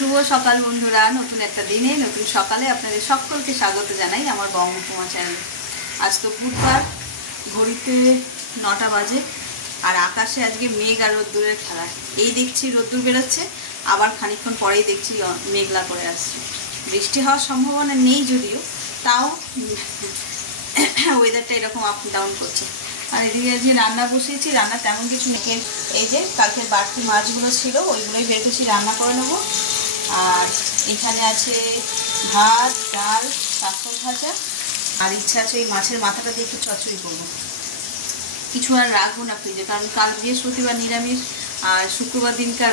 শুভ সকাল বন্ধুরা, নতুন একটা দিনে নতুন সকালে আপনাদের সকলকে স্বাগত জানাই আমার বঙ্গকুমা চ্যানেলে। আজ তো বুধবার, ঘড়িতে 9টা বাজে, আর আকাশে আজকে মেঘ আর রোদ্দুরের খেলা। এই দেখছি রোদ্দুর বেরোচ্ছে, আবার খানিকক্ষণ পরেই দেখছি মেঘলা করে আসছে। বৃষ্টি হওয়ার সম্ভাবনা নেই যদিও, তাও ওয়েদারটা এরকম আপ ডাউন করছে। আর এদিকে আজকে রান্না বসিয়েছি, রান্না তেমন কিছু নেই। এই যে কালকের বাড়তি মাছগুলো ছিল ওইগুলোই বের করছি, রান্না করে নেবো। আর এখানে আছে ভাত, ডাল, কাঁকরোল ভাজা, আর ইচ্ছা আছে ওই মাছের মাথাটা দিয়ে একটু চচ্চড়ি করবো। কিছু আর রাখবো না ফ্রিজে, কারণ কাল বৃহস্পতিবার নিরামিষ, আর শুক্রবার দিনকার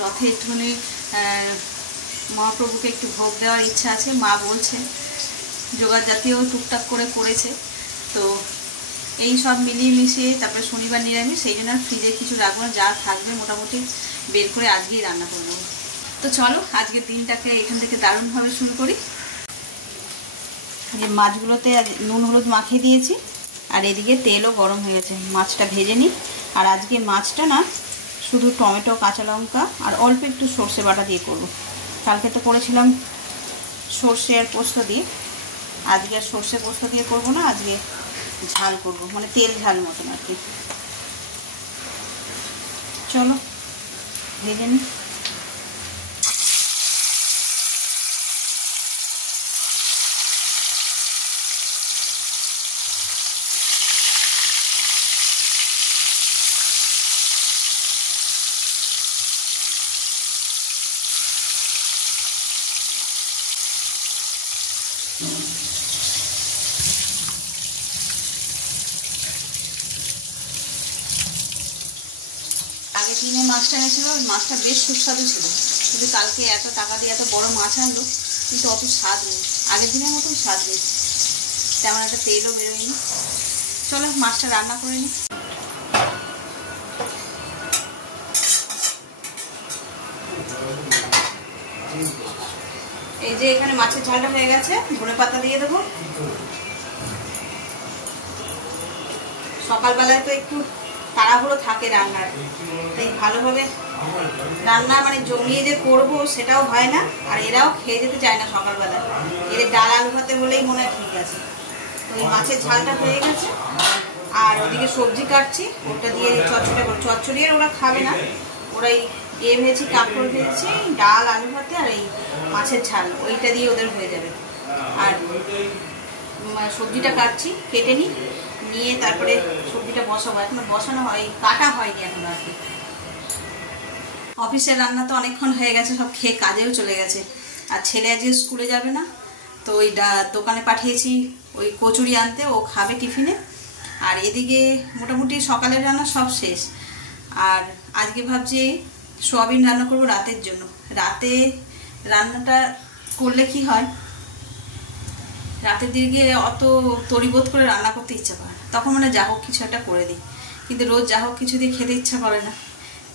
রথে একটুখানি মহাপ্রভুকে একটু ভোগ দেওয়ার ইচ্ছা আছে। মা বলছে জোগাড় জাতীয় টুকটাক করে করেছে, তো এই সব মিলিয়ে মিশিয়ে তারপরে শনিবার নিরামিষ, সেই জন্য ফ্রিজে কিছু রাখবো না, যা থাকবে মোটামুটি বের করে আজকেই রান্না করে নেবো। তো চলো আজকের দিনটাকে এখান থেকে দারুণভাবে শুরু করি। যে মাছগুলোতে নুন হলুদ মাখিয়ে দিয়েছি, আর এদিকে তেলও গরম হয়ে গেছে, মাছটা ভেজে নিই। আর আজকে মাছটা না শুধু টমেটো, কাঁচা লঙ্কা আর অল্প একটু সর্ষে বাটা দিয়ে করবো। কালকে তো করেছিলাম সর্ষে আর পোস্ত দিয়ে, আজকে আর সর্ষে পোস্ত দিয়ে করবো না, আজকে ঝাল করবো, মানে তেল ঝাল মতন আর কি। চলো ভেজে নিই। আগের দিনে মাছটা এনেছিল, ওই মাছটা বেশ সুস্বাদু ছিল, কিন্তু কালকে এত টাকা দিয়ে এত বড় মাছ আনলো, কিন্তু অত স্বাদ নেই, আগের দিনের মতন স্বাদ নেই, তেমন একটা তেলও বেরোয়নি। চলো মাছটা রান্না করে নিই। এই যে এখানে মাছের ঝালটা হয়ে গেছে, ধনে পাতা দিয়ে দেবো। সকালবেলায় তো একটু তাড়াহুড়ো থাকে রান্নার, তাই ভালোভাবে রান্না মানে জমিয়ে যে করবো সেটাও হয় না, আর এরাও খেয়ে যেতে চায় না সকালবেলা। এদের ডাল আলু ভাতে বলেই মনে হয় ঠিক আছে। ওই মাছের ঝালটা হয়ে গেছে, আর ওদিকে সবজি কাটছি, ওটা দিয়ে চচ্চড়ি করবো। চচ্চড়ি আর ওরা খাবে না, ওরাই ভেজেছি, কাঁকরোল ভেজেছি, ডাল আলু ভাতে আর এই মাছের ঝাল, ওইটা দিয়ে ওদের হয়ে যাবে। আর সবজিটা কাটছি, কেটে নিয়ে তারপরে সবজিটা বসাবো। এখনো বসানো হয়, কাটা হয়নি এখন আর কি। অফিসের রান্না তো অনেকক্ষণ হয়ে গেছে, সব খেয়ে কাজেও চলে গেছে। আর ছেলে আজকে স্কুলে যাবে না, তো ওই দোকানে পাঠিয়েছি ওই কচুরি আনতে, ও খাবে টিফিনে। আর এদিকে মোটামুটি সকালের রান্না সব শেষ। আর আজকে ভাবছি সোয়াবিন রান্না করবো রাতের জন্য। রাতে রান্নাটা করলে কি হয়, রাতের দিকে অত তরিবোধ করে রান্না করতে ইচ্ছা করে না, তখন মানে যা হোক কিছু একটা করে দিই, কিন্তু রোজ যা হোক কিছু দিয়ে খেতে ইচ্ছা করে না।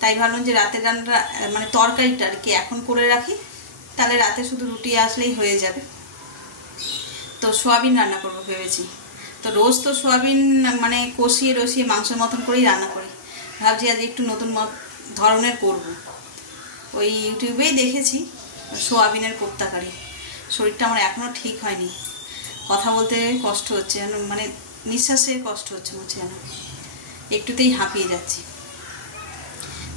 তাই ভাবলাম যে রাতের রান্নাটা মানে তরকারিটা আর কি এখন করে রাখি, তাহলে রাতে শুধু রুটি আসলেই হয়ে যাবে। তো সোয়াবিন রান্না করবো ভেবেছি। তো রোজ তো সোয়াবিন মানে কষিয়ে রসিয়ে মাংসের মতন করেই রান্না করি, ভাবছি আজ একটু নতুন ধরনের করব। ওই ইউটিউবেই দেখেছি সোয়াবিনের কোপ্তাকারি। শরীরটা আমার এখনও ঠিক হয়নি, কথা বলতে কষ্ট হচ্ছে, মানে নিঃশ্বাসের কষ্ট হচ্ছে, বলছে যেন একটুতেই হাঁপিয়ে যাচ্ছি।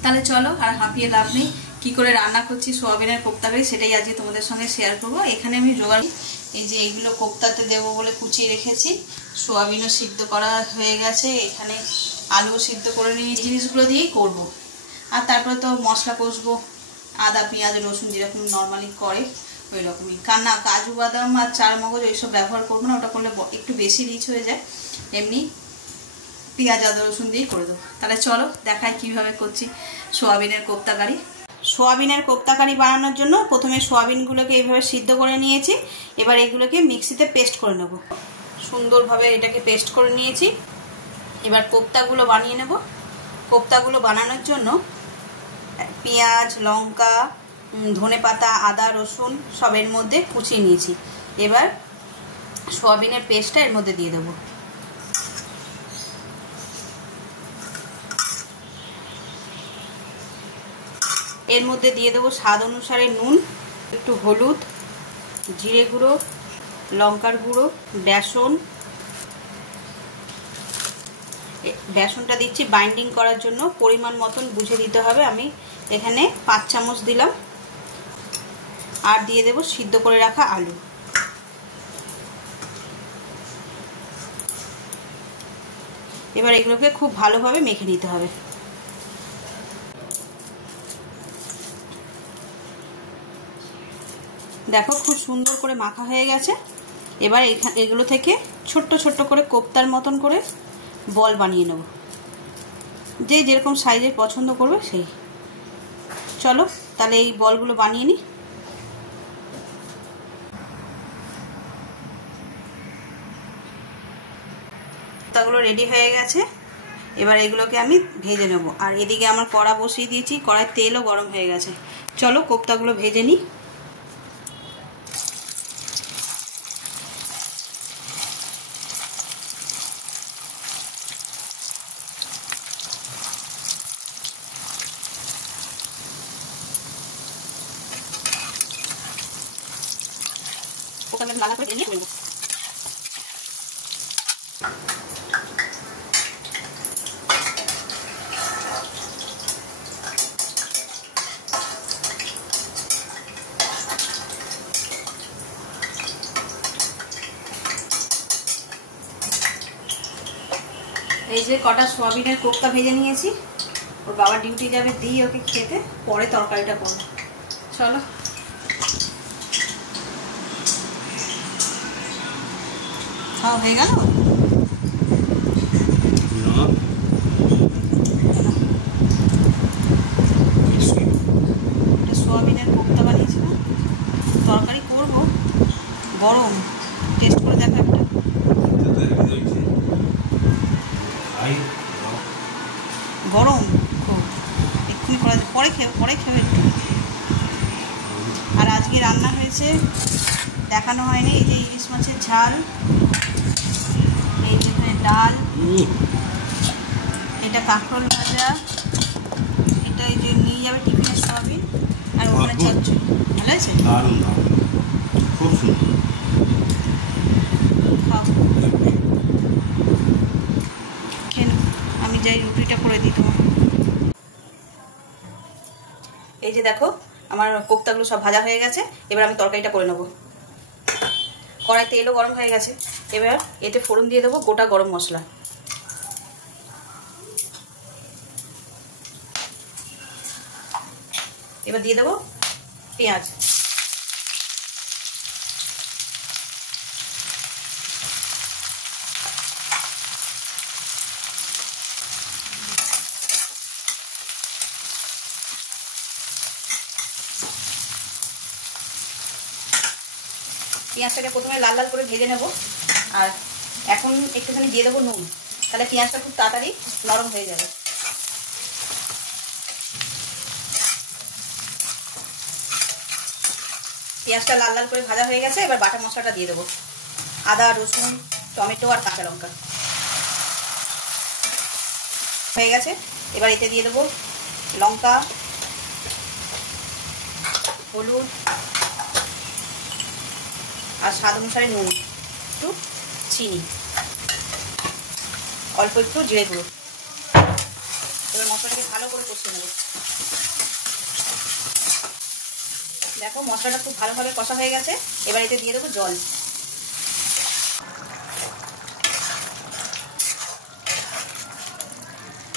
তাহলে চলো আর হাঁপিয়ে লাভ নেই, কী করে রান্না করছি সোয়াবিনের কোপ্তাকারি সেটাই আজকে তোমাদের সঙ্গে শেয়ার করবো। এখানে আমি জোগাড়, এই যে এইগুলো কোপ্তাতে দেবো বলে কুচিয়ে রেখেছি, সোয়াবিনও সিদ্ধ করা হয়ে গেছে, এখানে আলুও সিদ্ধ করে নিয়ে জিনিসগুলো দিয়েই করব। আর তারপরে তো মশলা কষবো, আদা পেঁয়াজ রসুন যেরকম নর্মালি করে ওই রকমই। না কাজু বাদাম আর চার মগজ ওইসব ব্যবহার করবো না, ওটা করলে একটু বেশি রিচ হয়ে যায়, এমনি পেঁয়াজ আদা রসুন দিয়েই করে দেবো। তাহলে চলো দেখাই কীভাবে করছি সোয়াবিনের কোপ্তাকারি। সোয়াবিনের কোপ্তাকারি বানানোর জন্য প্রথমে সোয়াবিনগুলোকে এইভাবে সিদ্ধ করে নিয়েছি, এবার এগুলোকে মিক্সিতে পেস্ট করে নেব। সুন্দরভাবে এটাকে পেস্ট করে নিয়েছি, এবার কোপ্তাগুলো বানিয়ে নেব। কোপ্তাগুলো বানানোর জন্য পেঁয়াজ, লঙ্কা, ধনেপাতা, আদা রসুন সবের মধ্যে কুচিয়ে নিয়েছি। এবার সোয়াবিনের পেস্টটা এর মধ্যে দিয়ে দেবো। এর মধ্যে দিয়ে দেবো স্বাদ অনুসারে নুন, একটু হলুদ, জিরে গুঁড়ো, লঙ্কার গুঁড়ো, বেসনটা দিচ্ছি বাইন্ডিং করার জন্য, পরিমাণ মতন বুঝে দিতে হবে। আমি এখানে 5 চামচ দিলাম। আর দিয়ে দেবো সিদ্ধ করে রাখা আলু। এবার এগুলোকে খুব ভালোভাবে মেখে নিতে হবে। দেখো খুব সুন্দর করে মাখা হয়ে গেছে। এবার এগুলো থেকে ছোট্ট ছোট্ট করে কোপ্তার মতন করে বল বানিয়ে নেব, যে যেরকম সাইজের পছন্দ করবে সেই। চলো তাহলে এই বলগুলো বানিয়ে নিই। কোপ্তাগুলো রেডি হয়ে গেছে। এবার এগুলোকে আমি ভেজে নেব। আর এদিকে আমার কড়া বসিয়ে দিয়েছি, কড়ায় তেলও গরম হয়ে গেছে। চলো কোপ্তাগুলো ভেজে নিই। ওখানে লালা করে নিয়ে নেব। এই যে কটা সোয়াবিনের কোপ্তা ভেজে নিয়েছি, ওর বাবা ডিউটি যাবে, দিয়ে ওকে খেতে, পরে তরকারিটা করব। চলো খাওয়া হয়ে গেল। সোয়াবিনের কোপ্তা বানিয়েছিলাম, তরকারি করব, গরম, টেস্ট করে দেখা একটা। গরম খুব, এক্ষুনি করা যায়, পরে খেয়ে একটু। আর আজকে রান্না হয়েছে, দেখানো হয়নি, এই যে ইলিশ মাছের ঝাল, এই যে ডাল, এটা কাঁকরোল ভাজা, এটা এই যে নিয়ে যাবে টিফিনের সোয়াবিন, আর ওখানে চচ্চড়ি। ভালো আছে, খুব সুন্দর। আমি যাই রুটিটা করে দিই তোমার। এই যে দেখো আমার কোপ্তাগুলো সব ভাজা হয়ে গেছে। এবার আমি তরকারিটা করে নেবো। কড়াই তেলও গরম হয়ে গেছে। এবার এতে ফোড়ন দিয়ে দেবো গোটা গরম মশলা, এবার দিয়ে দেবো পেঁয়াজ, পেঁয়াজটাকে প্রথমে লাল লাল করে ভেজে নেব। আর এখন একটুখানি দিয়ে দেবো নুন, তাহলে পেঁয়াজটা খুব তাড়াতাড়ি নরম হয়ে যাবে। পেঁয়াজটা লাল লাল করে ভাজা হয়ে গেছে। এবার বাটা মশলাটা দিয়ে দেবো, আদা, রসুন, টমেটো আর কাঁচা লঙ্কা হয়ে গেছে। এবার এতে দিয়ে দেবো লঙ্কা, হলুদ আর স্বাদ অনুসারে নুন, একটু চিনি, অল্প একটু জিরে গুঁড়ো। এবার মশলাটাকে ভালো করে কষিয়ে নেব। দেখো মশলাটা খুব ভালোভাবে কষা হয়ে গেছে। এবার এতে দিয়ে দেবো জল।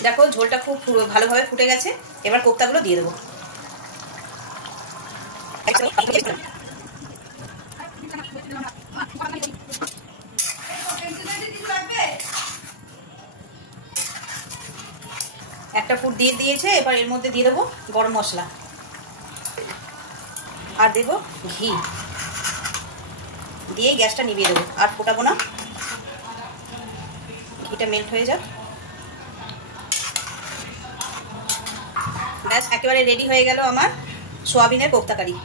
দেখো ঝোলটা খুব ভালোভাবে ফুটে গেছে। এবার কোপ্তাগুলো দিয়ে দেবো। একটা ফুট দিয়ে দিয়েছে। এবার এর মধ্যে দিয়ে দেবো গরম মশলা আর দেবো ঘি, দিয়ে গ্যাসটা নিভিয়ে দেবো। আর ফোটাবো না, ঘিটা মেল্ট হয়ে যাক। ব্যাস একেবারে রেডি হয়ে গেল আমার সোয়াবিনের কোপ্তা কারি।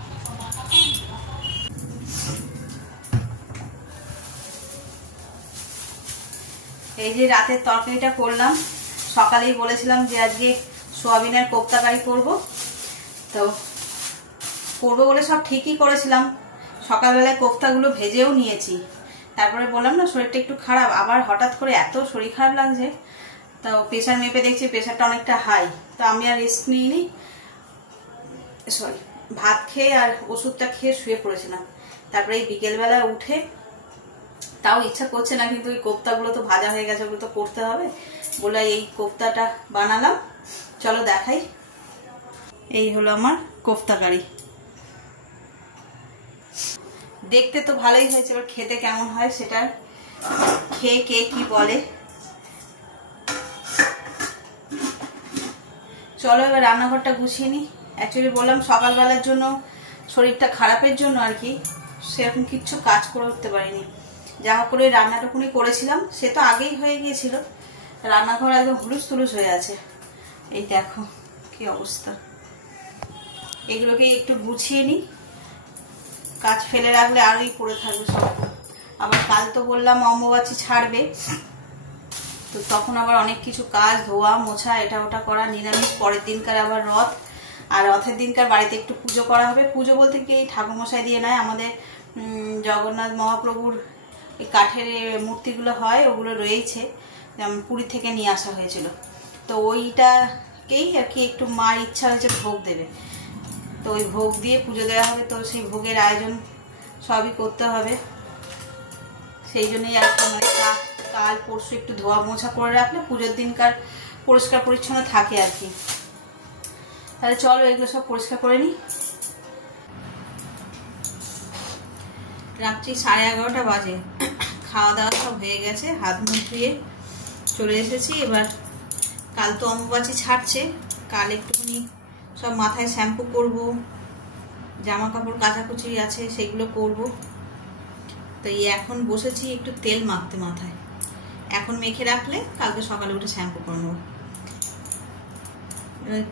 এই যে রাতের তরকারিটা করলাম, সকালেই বলেছিলাম যে আজকে সোয়াবিনের কোপ্তা কারি করব। তো করবো বলে সব ঠিকই করেছিলাম, সকালবেলায় কোফতাগুলো ভেজেও নিয়েছি। তারপরে বললাম না শরীরটা একটু খারাপ, আবার হঠাৎ করে এত শরীর খারাপ লাগছে, তো প্রেশার মেপে দেখছি প্রেশারটা অনেকটা হাই। তো আমি আর রিস্ক নিইনি, ভাত খেয়ে আর ওষুধটা খেয়ে শুয়ে পড়েছিলাম। তারপরে এই বিকেলবেলা উঠে তাও ইচ্ছা করছে না, কিন্তু ওই কোফতাগুলো তো ভাজা হয়ে গেছে, ওগুলো তো করতে হবে বলে এই কোফতাটা বানালাম। চলো দেখাই। এই হলো আমার কোফতা কারি। দেখতে তো ভালোই হয়েছে, এবার খেতে কেমন হয় সেটা খেয়ে কে কি বলে। চলো এবার রান্নাঘরটা গুছিয়ে নিই। অ্যাকচুয়ালি বললাম সকালবেলার জন্য শরীরটা খারাপের জন্য আর কি সেরকম কিচ্ছু কাজ করে উঠতে পারিনি। যা হোক করে রান্নাটুকুনি করেছিলাম, সে তো আগেই হয়ে গিয়েছিল। রান্নাঘর একদম হুলুস তুলুস হয়ে আছে, এই দেখো কি অবস্থা। এগুলোকে একটু গুছিয়ে নিই, কাজ ফেলে রাখলে আরোই পড়ে থাকবে সব। আবার কাল তো বললাম অম্বুবাচী ছাড়বে, তো তখন আবার অনেক কিছু কাজ, ধোয়া মোছা এটা ওটা করা, নিরামিষ। পরের দিনকার আবার রথ, আর রথের দিনকার বাড়িতে একটু পুজো করা হবে। পুজো বলতে কি ঠাকুরমশাই দিয়ে নয়, আমাদের জগন্নাথ মহাপ্রভুর এই কাঠের মূর্তিগুলো হয়, ওগুলো রয়েছে, পুরী থেকে নিয়ে আসা হয়েছিল। তো ওইটাকেই আর কি একটু মার ইচ্ছা হয়েছে ভোগ দেবে, তো ওই ভোগ দিয়ে পুজো দেওয়া হবে। তো সেই ভোগের আয়োজন সবই করতে হবে, সেই জন্যই আর কি মানে কাল পরশু একটু ধোয়া মোছা করে রাখলে পুজোর দিনকার পরিষ্কার পরিচ্ছন্ন থাকে আর কি। তাহলে চলো এগুলো সব পরিষ্কার করে নিই। রাত্রি 11:30 বাজে, খাওয়া দাওয়া সব হয়ে গেছে, হাত মুখ ধুয়ে চলে এসেছি। এবার কাল তো অম্বুবাচী ছাড়ছে, কাল একটুখানি সব মাথায় শ্যাম্পু করব, জামা কাপড় কাচাকুচি আছে সেগুলো করব। তো এই এখন বসেছি একটু তেল মাখতে মাথায়, এখন মেখে রাখলে কালকে সকালে উঠে শ্যাম্পু করে নেব।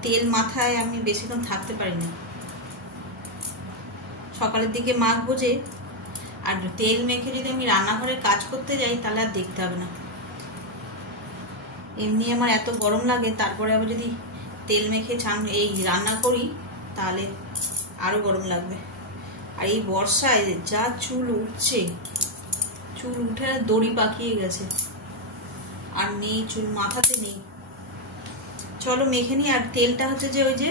তেল মাথায় আমি বেশিক্ষণ থাকতে পারি না, সকালের দিকে মাখবো যে, আর তেল মেখে যদি আমি রান্নাঘরে কাজ করতে যাই তাহলে আর দেখতে হবে না। এমনি আমার এত গরম লাগে, তারপরে আবার যদি তেল মেখে এই রান্না করি তাহলে আরো গরম লাগবে। আর এই বর্ষায় যা চুল উঠছে, চুল উঠে দড়ি পাকিয়ে গেছে, আর নেই চুল, মাথাতে নেই। চলো মেখে নিই। আর তেলটা হচ্ছে যে ওই যে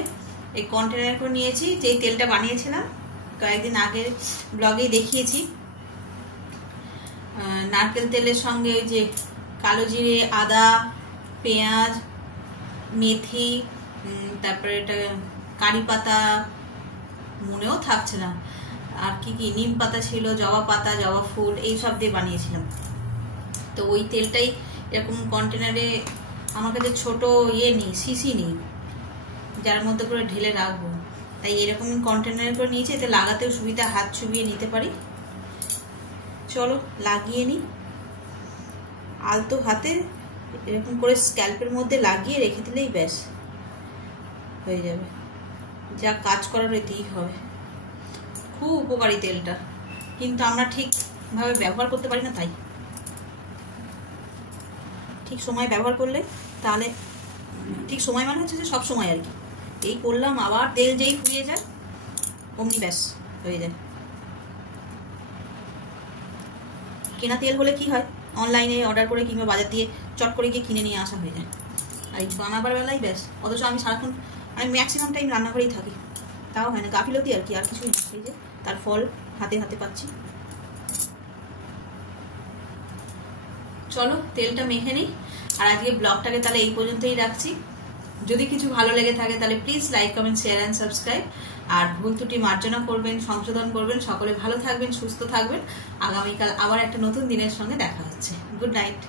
এই কন্টেনার করে নিয়েছি, যেই তেলটা বানিয়েছিলাম কয়েকদিন আগের ব্লগেই দেখিয়েছি। নারকেল তেলের সঙ্গে ওই যে কালো জিরে, আদা, পেঁয়াজ, মেথি, তারপরে এটা কারি পাতা, মনেও থাকছে না, আর কি কি নিম পাতা ছিল, জবা পাতা, জবা ফুল, এইসব দিয়ে বানিয়েছিলাম। তো ওই তেলটাই এরকম কন্টেনারে, আমার কাছে ছোট নেই, শিশি নেই যার মধ্যে করে ঢেলে রাখবো, তাই এরকম কন্টেনার করে নিয়েছি, এতে লাগাতেও সুবিধা, হাত চুবিয়ে নিতে পারি। চলো লাগিয়ে নিই। আলতো হাতে এরকম করে স্ক্যাল্পের মধ্যে লাগিয়ে রেখে দিলেই ব্যাস হয়ে যাবে, যা কাজ করার এতেই হবে। খুব উপকারী তেলটা, কিন্তু আমরা ঠিকভাবে ব্যবহার করতে পারি না, তাই ঠিক সময় ব্যবহার করলে তাহলে ঠিক সময় মানে হচ্ছে যে সব সময় আর কি, এই করলাম আবার তেল যেই ফুরিয়ে যায় অমনি ব্যাস হয়ে যায়। কেনা তেল হলে কি হয়, অনলাইনে অর্ডার করে কিংবা বাজার দিয়ে চট করে গিয়ে কিনে নিয়ে আসা হয়ে যায়, আর এই বানাবার বেলায় ব্যাস। অথচ আমি সারাক্ষণ, আমি ম্যাক্সিমাম টাইম রান্নাঘরেই থাকি, তাও হয় না, গাফিলতি আর কি, আর কিছুই না। এই যে তার ফল হাতে হাতে পাচ্ছি। চলো তেলটা মেখে নিই। আর আজকে ব্লগটাকে তাহলে এই পর্যন্তই রাখছি। যদি কিছু ভালো লেগে থাকে তাহলে please like, comment, share and subscribe. আর ভুল ত্রুটি মার্জনা করবেন, সংশোধন করবেন। সকলে ভালো থাকবেন, সুস্থ থাকবেন। আগামীকাল আবার একটা নতুন দিনের সঙ্গে দেখা হচ্ছে। Good night.